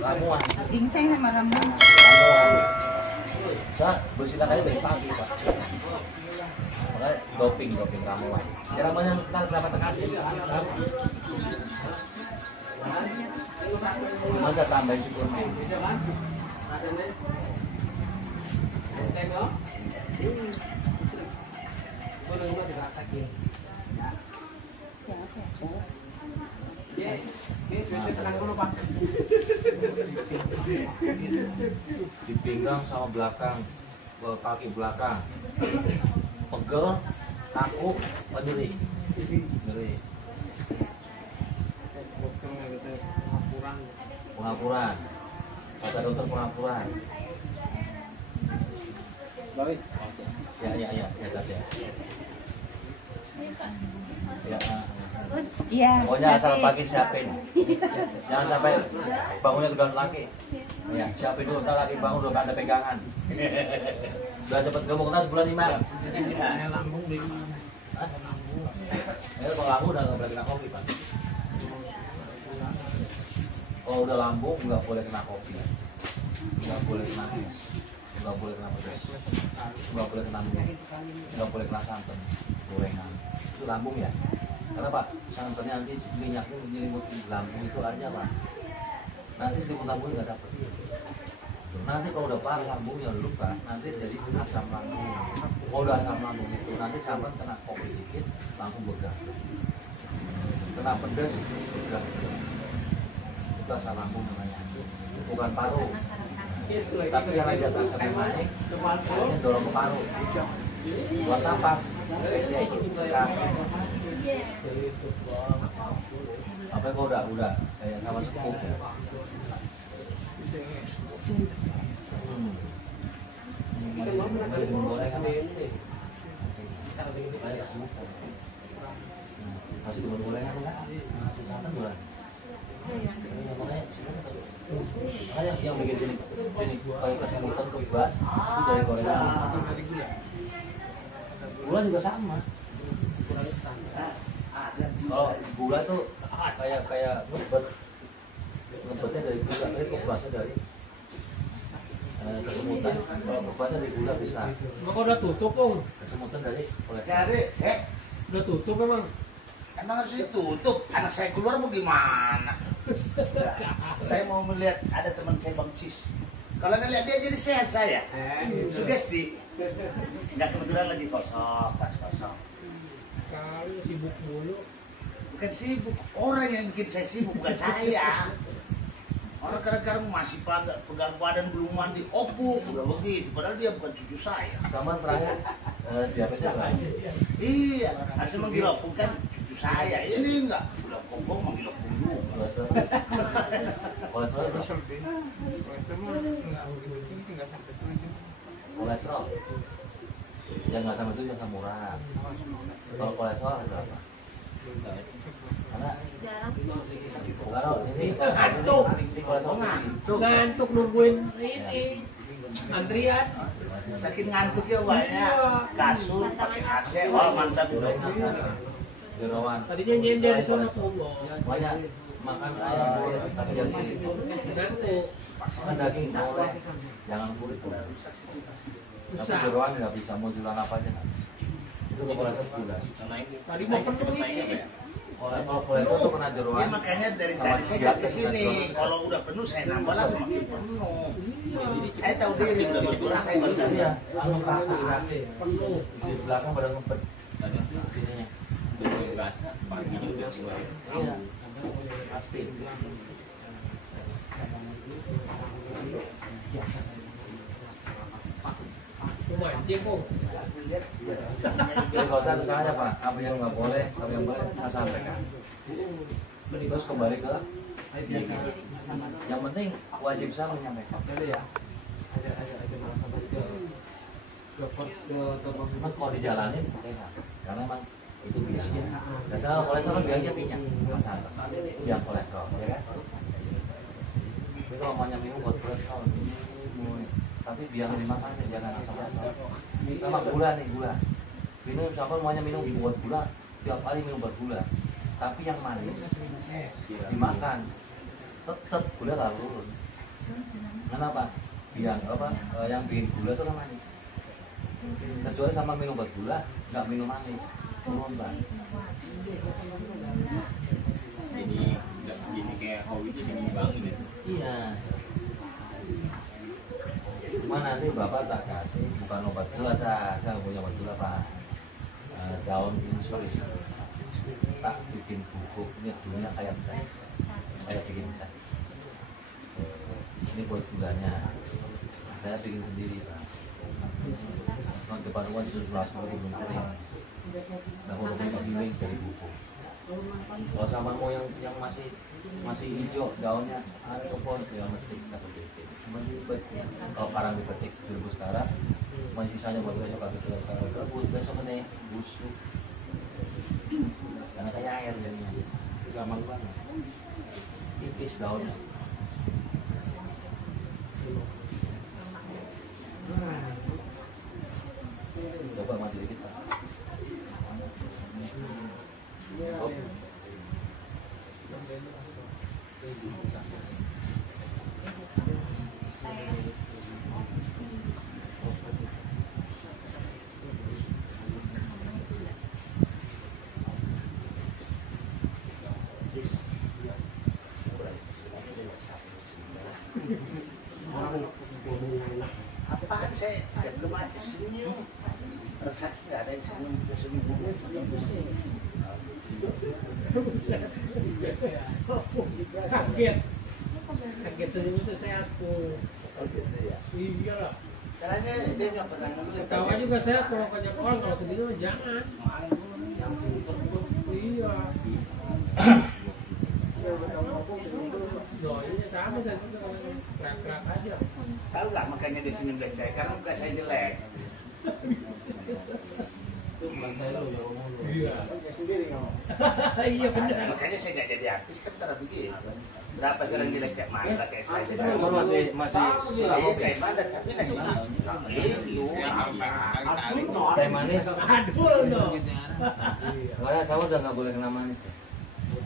Ramuan. Ginseng sama ramuan. Ramuan. Nah, bersilakan aja dari pagi Pak. Makanya doping ramuan. Ya ramuan yang kita sama terkasih. Masa tambahin suplemen. Di pinggang sama belakang, kaki belakang, pegel, kaku, nyeri. Pengapuran, kata dokter pengapuran. Ya tadi ya. Iya. Pokoknya asal pagi siapin. Jangan sampai bangunnya kedua laki. Ya, siapin dulu, ntar lagi bangun udah ada pegangan. Udah cepet gemuk kan sebulan 5. Lambung di mana? Kalau lambung udah nggak boleh kena kopi Pak. Kalau udah lambung nggak boleh kena kopi, nggak boleh kena es, nggak boleh kena pedas, nggak boleh kena minyak, nggak boleh kena santan, gorengan. Itu lambung ya. Karena Pak, santannya nanti minyaknya menyelimut di lambung, itu artinya apa? Nanti selimut lambung nggak dapet. Nanti kalau udah parah lambungnya luka, nanti jadi asam lambung. Kalau udah asam lambung itu nanti sampai kena kopi dikit, langsung bergerak. Kena pedas, bergerak. Itu asam lambung namanya, bukan paru. Tapi karena dia asamnya naik, akhirnya dorong ke paru. Buat napas, apa kok udah kayak sama sepupu. Masih cuma gorengan enggak? Masih santan gorengan. Makanya yang bikin ini kayak kecamatan kebas itu dari gorengan. Gula juga sama. Kalau gula tuh kayak ngebetnya dari gula, tapi kebasnya dari kesemutan. Kalau kebasnya dari gula bisa. Kok udah tutup Om? Kesemutan dari Cari, Udah tutup emang? emang harus ditutup. Anak saya keluar mau gimana? Saya mau melihat ada teman saya Bang Cis. Kalau ngeliat dia jadi sehat saya. Sugesti. Nggak kebetulan lagi kosong, pas kosong. Kali sibuk mulu. Bukan sibuk, orang yang bikin saya sibuk, bukan saya. Orang kadang-kadang masih pegang badan belum mandi, opuk, udah begitu. Padahal dia bukan cucu saya. Kamu terakhir diabetesnya apa? Iya, harusnya manggil opuk kan cucu saya. Ini enggak, udah kopong manggil opuk dulu. Kolesterol berapa? Kolesterol yang nggak sama itu yang murah. Kalau kolesterol berapa? Karena kalau ini Ngantuk. kolesterol Ngantuk nungguin ini antrian. Saking ngantuk ya banyak. Kasur, pakai AC, wah mantap. Jerawan. Tadinya nyender di sana Allah. Banyak makan ayam boleh, tapi jangan kulit. Ngantuk. Makan daging boleh, jangan kulit. Tapi jerawan nggak bisa, mau jualan apa aja nggak. Itu kolesterol gula. Tadi mau penuh ini. Kalau kolesterol tuh kena Ya jeroan. makanya dari tadi saya nggak kesini. Kalau udah penuh saya nambah lagi makin penuh. Saya tahu diri udah berkurang saya baru tahu. Iya, langsung rasa penuh. Di belakang pada ngempet. Sininya. Rasa pagi juga suara. Iya, pasti. Mancing Om. Jadi kalau saya tanya Pak, apa yang nggak boleh, apa yang boleh, saya sampaikan. Terus kembali ke diri. Yang penting wajib saya menyampaikan. Cuma kalau dijalanin, karena memang itu bisa. Dasar kolesterol biangnya minyak, masalah. Biang kolesterol, ya kan? Tapi kalau maunya minum buat kolesterol, tapi biang dimakan jangan asal-asal. Sama gula nih, gula. Minum siapa maunya minum buat gula, tiap hari minum buat gula. Tapi yang manis dimakan, tetap gula nggak turun. Kenapa? Yang bikin gula itu kan manis. Kecuali sama minum obat gula, nggak minum manis, turun Pak. Jadi nggak gini kayak hobi itu diimbangin ya. Iya. Cuma nanti bapak tak kasih bukan obat gula, saya nggak punya obat gula Pak. Daun insulis. Tak bikin bubuk nyeduhnya kayak teh, kayak bikin teh. Ini buat gulanya. Saya bikin sendiri Pak. Tahun depan rumah di 11 belum kering. Nah, kalau giling dari bubuk. Kalau sama mau yang masih hijau daunnya, ada pohon yang mesti kita petik. Kalau sekarang dipetik dulu sekarang, masih sisanya buat besok atau sekarang besok ini busuk. Karena kayak air jadinya, gampang banget. Tipis daunnya. Coba maju dikit Pak. Oh. Apaan saya belum aja senyum. Resah nggak ada yang senyum Kaget senyum itu sehat tuh. Iya lah. Caranya dia nggak pernah ngeliat. Ketawa juga sehat kalau banyak orang, kalau sendiri mah jangan. Iya. Doanya sama saya juga kerak-kerak aja. Tahu nggak makanya dia senyum dari saya karena muka saya jelek. Iya. Iya benar. Makanya saya nggak jadi artis kan cara begitu. Berapa sih orang jelek kayak mana kayak saya. Masih Kayak mana tapi nasi itu. teh manis. Aduh dong. Soalnya kamu udah nggak boleh kena manis ya.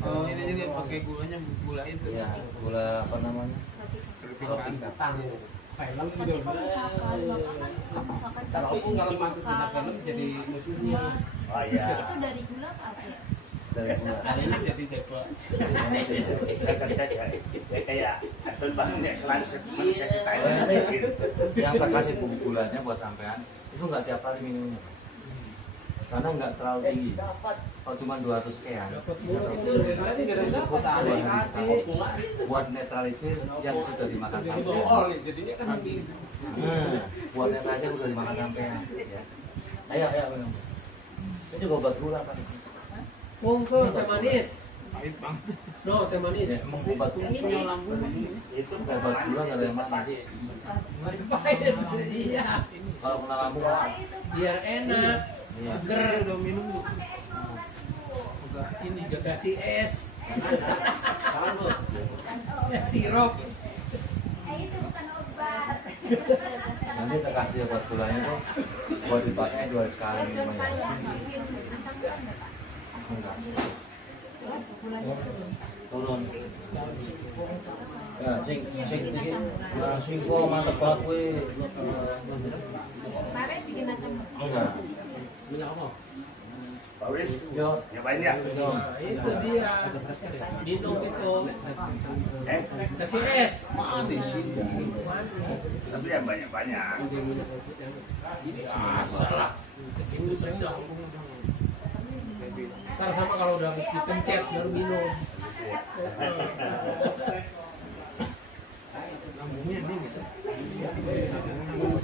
Oh, ini juga pakai gulanya gula itu. Iya, gula apa namanya? Tang. Film Tapi video. kalau misalkan Kalau masuk ke film jadi musuhnya. Oh iya. itu dari gula apa ya? Dari gula. Kalinya jadi depo. Kayak Anton bangun ya selalu manusia si Thailand. Yang tak kasih bubuk gulanya buat sampean itu nggak tiap hari minumnya. Karena nggak terlalu tinggi. Kalau cuma 200 sekian, Dapat mulu itu. itu cukup buat netralisir yang sudah dimakan sampean. Jadinya kan Buat netralisir udah dimakan sampean. Ya. Ayo minum. Ini juga obat gula kan. Mungkin teh manis. pahit banget. No, teh manis. Ya, emang obat gula. Itu Obat gula nggak ada yang manis. Pahit. Iya. Kalau kena lambung apa? Biar enak. Iya. Seger. Udah minum Ini juga kasih es. Ya, sirup. Itu bukan obat. Nanti kita kasih obat gulanya tuh buat dipakai 2 hari sekali minum ya. Asam bukan nggak Pak? Enggak. Terus gulanya turun. Turun. Ya, sing kok mantep banget kowe. Kemarin bikin asam Enggak. Minyak apa? Pak Wis, Yo, nyobain ya. yo. Nah, itu dia. Minum itu. Kasih es. Tapi yang banyak-banyak. Masalah. Itu sedang. Ntar sama kalau udah dipencet baru minum. Lambungnya ini gitu.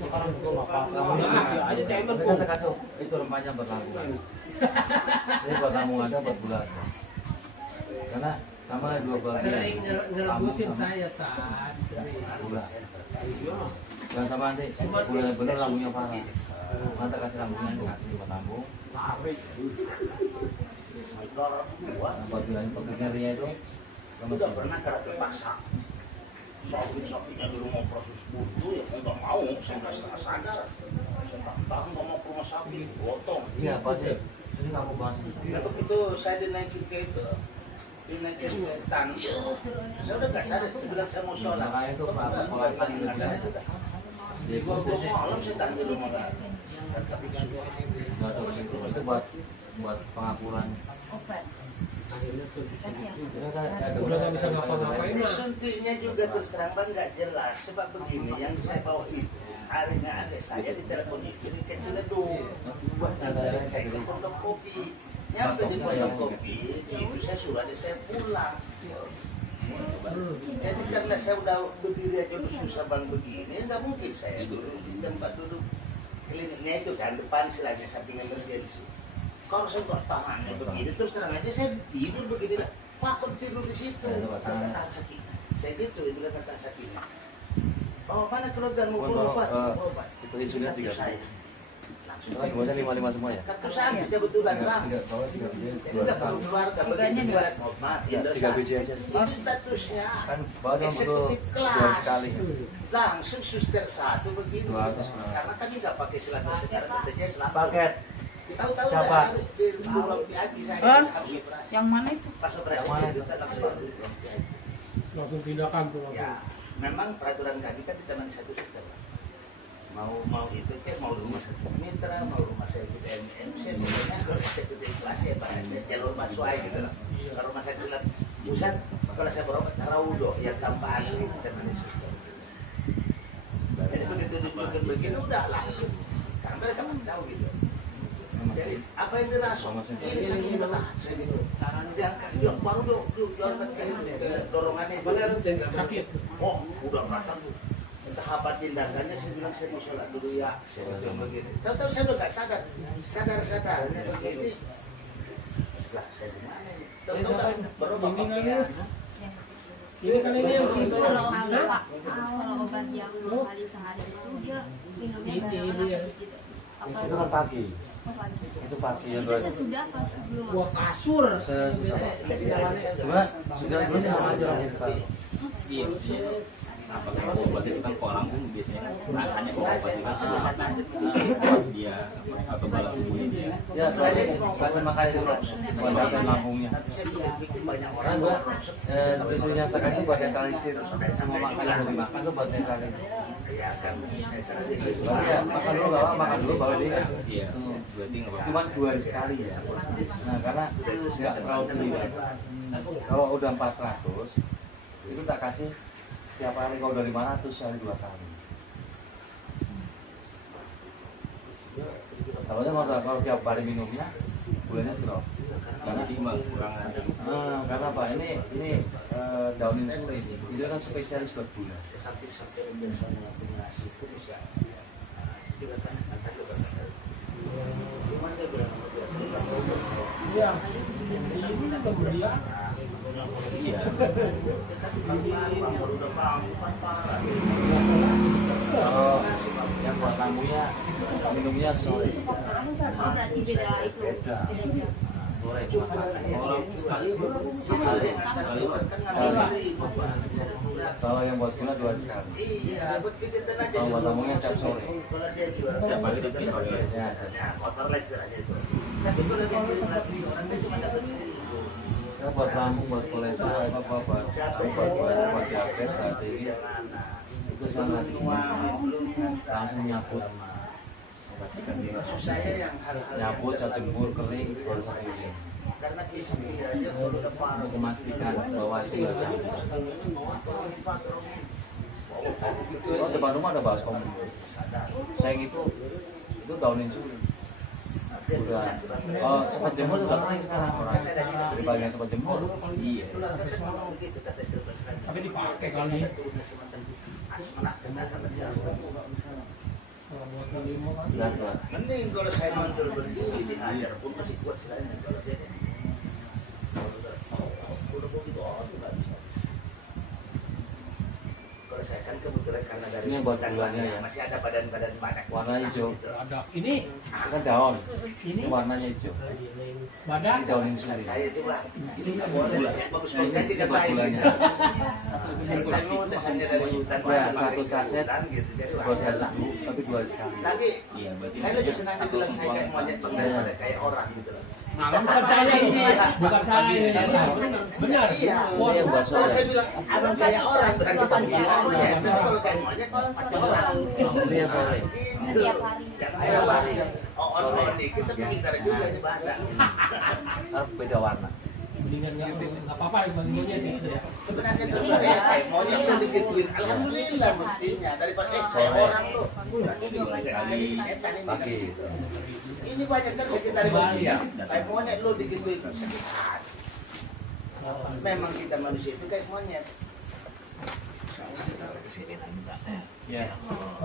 sekarang itu nggak apa-apa. Nah, aja diamond Tapi kan kita kasih itu rempahnya buat lambung. Ini buat lambung ada buat gula. Karena sama 2 bagian. Sering ngerebusin saya Tad. Gula. Jangan sama nanti gulanya bener lambungnya parah. Nanti kasih lambungnya dikasih buat lambung. Nah, buat bilangin pegangnya itu Udah pernah terpaksa. Sapi-sapinya di rumah proses butuh ya nggak mau, saya nggak sadar. Saya tak tahu nggak mau ke rumah sakit, potong. iya apa sih? Ini kamu bahas. Nah, begitu saya dinaikin ke itu, Dinaikin wetan. Saya udah gak sadar, saya bilang saya mau sholat. Makanya itu Pak sekolah pagi itu bisa. Jadi Gua malam saya tanya di rumah. buat itu buat pengapuran. Obat. Akhirnya tuh Itu kan ada udah nggak bisa ngapa-ngapain Ini mah. suntiknya juga terus terang bang nggak jelas. Sebab begini yang saya bawa itu. Harinya ada saya ditelepon istri ke Ciledug. Buat nganterin saya ke pondok kopi. Nyampe di pondok kopi, itu saya suruh adik saya pulang. Jadi karena saya udah berdiri aja udah susah bang begini, nggak mungkin saya duduk di tempat duduk kliniknya itu kan depan silanya samping emergency. Kalau saya nggak tahannya begini terus terang aja saya tidur begini lah. Pak kok tidur di situ? Kata sakit. Saya gitu itu bilang kata sakit. Oh mana keluarga mau berobat? Berobat. itu insulin 3 saya. Itu kan dua 55 semua ya? Kartu sakit kebetulan bang. Bawa 3 biji. Jadi nggak perlu keluarga begitu berat mau mati. Ya, 3 biji aja. Itu statusnya. Kan bawa dong itu Eksekutif 2 kelas. sekali. Langsung suster 1 begini. 200. Karena kami nggak pakai selatan sekarang BPJS selatan. Paket. Tahu-tahu Siapa? di rumah PAG saya Oh. harus operasi. Yang mana itu? Pas operasi Yang mana itu tak langsung Langsung tindakan tuh langsung. Ya, memang peraturan kami kan ditemani satu suster. Mau itu kan mau rumah sakit mitra, mau rumah sakit MMC, pokoknya kalau rumah sakit kelas ya Pak, jalur masuk aja gitu loh. Kalau rumah sakit pusat, kalau saya berobat Tarawudo yang tambahan ini ditemani suster. Jadi begitu dibikin begini udah langsung, karena mereka pasti tahu gitu. Jadi apa yang dirasuk? Ini sakit betah, saya gitu. Diangkat, yuk baru dong, diangkat ke dorongannya itu. Sakit. Oh, udah matang tuh. Tahapan tindakannya saya bilang saya mau sholat dulu ya. Saya bilang begini. Tahu-tahu saya udah gak sadar. Sadar-sadarnya begini. Lah, saya gimana ini? Tahu-tahu udah berubah kopinya. Ini kan ini yang tiba. Kalau obat yang 2 kali sehari itu dia minumnya Ini ya. Itu kan pagi. Itu pagi yang Itu sesudah apa sebelum? Gua kasur. Cuma sudah belum aja orang kita. Iya. Apakah obat itu kan kalau lambung biasanya rasanya kok obat itu kan dia atau dalam tubuhnya dia. Ya, kalau makan itu buat dasar lambungnya. Saya pikir banyak orang. Kan gua insulin yang sekarang itu buat netralisir. Semua makanan yang dimakan itu buat netralisir. Ya kan, saya tradisi. Ya, makan dulu baru dia. Iya. Berarti nggak apa-apa. Cuma 2 hari sekali ya. Nah, karena nggak terlalu tinggi. Kalau udah 400, itu tak kasih tiap hari. Kalau udah 500 sehari 2 kali. Kalau tiap hari minumnya bulannya drop. Karena dia memang kurang ada. Karena apa? Ini daun insulin. Itu kan spesialis buat gula. Sampai biasanya punya situs ya. Juga kan akan juga. Cuma saya bilang Iya. Ini kemudian Iya. Kalau yang buat lambungnya minumnya sore. Oh berarti beda itu. Beda. Beda jam. Sore. Orang sekali Kalau yang buat gula 2 hari sekali. iya, buat kegiatan aja. Kalau buat lambungnya tiap sore. Kalau dia jual siapa sih tapi kalau dia Ya, ya kotor lah istilahnya itu. Tapi kalau dia jual lagi orangnya cuma dapat 1.000. saya buat lambung, buat kolesterol, buat diabetes, berarti itu sangat langsung nyabut. Saya yang hal-hal Nyabut, saya jemur, kering, baru saya using. karena fisik dia aja kalau udah parah Untuk memastikan bahwa itu nggak campur. Oh, depan rumah ada baskom. Sayang itu daun insulin. Udah, sempat jemur sudah kering sekarang orang. Di bagian sempat jemur. Iya. tapi dipakai kali. Kalau buat limo kan. Benar. mending kalau saya mantul berdiri dihajar pun masih kuat selainnya kalau dia udah begitu nggak bisa. Kalau saya kan kebetulan karena dari Ini buat bulannya ya. masih ada badan-badan badak Warna hijau. Ada. Ini Itu kan daun. ini Itu warnanya hijau. badan. Ini daun insulin. saya itu lah ini nggak boleh bagus Nah, bagus saya ini tidak buat tahu bulannya. saya mau dasarnya dari hutan Ya, satu saset gitu jadi dua hari dulu, tapi 2 hari sekali. lagi iya berarti saya lebih senang satu dibilang saya kayak sumbangan. monyet pengendara kayak orang gitu loh Bukan saya, bukan saya. Benar. Iya. Wah, Kalau saya bilang abang kayak orang, bukan kita bilang monyet. Tapi kalau kayak monyet, pasti orang. Ini yang sore. Itu. Tiap hari. Tiap hari. Oh, orang dikit tapi pintar juga ini bahasa. Beda warna. mendingan nggak apa-apa bagi monyet gitu ya. Sebenarnya tuh kayak monyet tuh digituin. Alhamdulillah mestinya daripada kayak orang tuh. Ini setan ini. Pagi. Ini banyak kan sekitar manusia. Kayak monyet lu digituin sakit hati. Memang kita manusia itu kayak monyet. Kesini lagi, Pak. Ya.